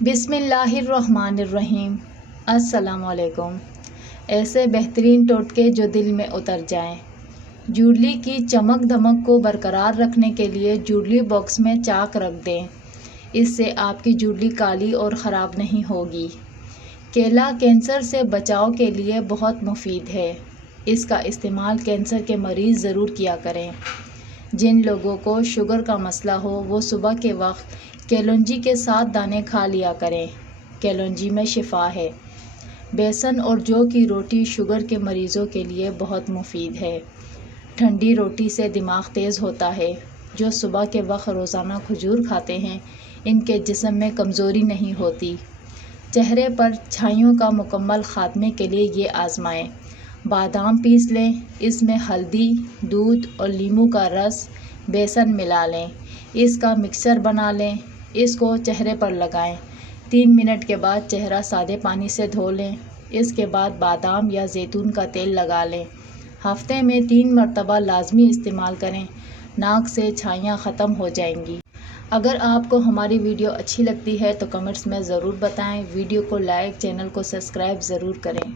بسم اللہ الرحمن الرحیم۔ السلام علیکم۔ ایسے بہترین ٹوٹکے جو دل میں اتر جائیں۔ جوڈلی کی چمک دھمک کو برقرار رکھنے کے لیے جوڈلی باکس میں چاک رکھ دیں۔ اس سے آپ کی جوڈلی کالی اور خراب نہیں ہوگی۔ کیلا کینسر سے بچاؤ کے لیے بہت مفید ہے۔ اس کا استعمال کینسر کے مریض ضرور کیا کریں۔ جن لوگوں کو شوگر کا مسئلہ ہو وہ صبح کے وقت کیلونجی کے 7 دانے کھا لیا کریں۔ کیلونجی میں شفا ہے۔ بیسن اور جو کی روٹی شوگر کے مریضوں کے لیے بہت مفید ہے۔ ٹھنڈی روٹی سے دماغ تیز ہوتا ہے۔ جو صبح کے وقت روزانہ کھجور کھاتے ہیں ان کے جسم میں کمزوری نہیں ہوتی۔ چہرے پر چھائیوں کا مکمل خاتمے کے لیے یہ آزمائیں۔ بادام پیس لیں، اس میں ہلدی، دودھ اور لیموں کا رس، بیسن ملا لیں، اس کا مکسچر بنا لیں، اس کو چہرے پر لگائیں۔ 3 منٹ کے بعد چہرہ سادے پانی سے دھو لیں، اس کے بعد بادام یا زیتون کا تیل لگا لیں۔ ہفتے میں 3 مرتبہ لازمی استعمال کریں، ناک سے چھائیاں ختم ہو جائیں گی۔ اگر آپ کو ہماری ویڈیو اچھی لگتی ہے تو کمنٹس میں ضرور بتائیں۔ ویڈیو کو لائک، چینل کو سبسکرائب ضرور کریں۔